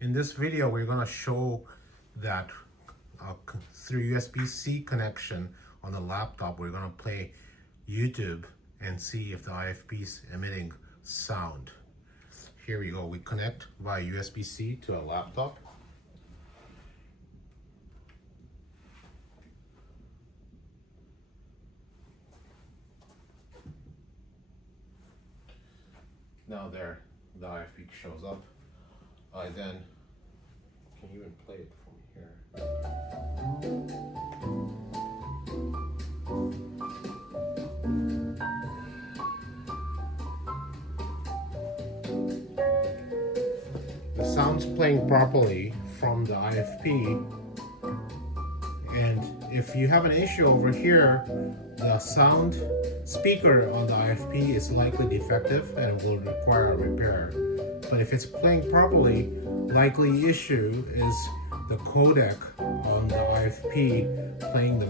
In this video, we're going to show that through USB-C connection on the laptop, we're going to play YouTube and see if the IFP is emitting sound. Here we go. We connect via USB-C to a laptop. Now there, the IFP shows up. I then can even play it from here. The sound's playing properly from the IFP, and if you have an issue over here, the sound speaker on the IFP is likely defective and will require a repair. But if it's playing properly, likely issue is the codec on the IFP playing the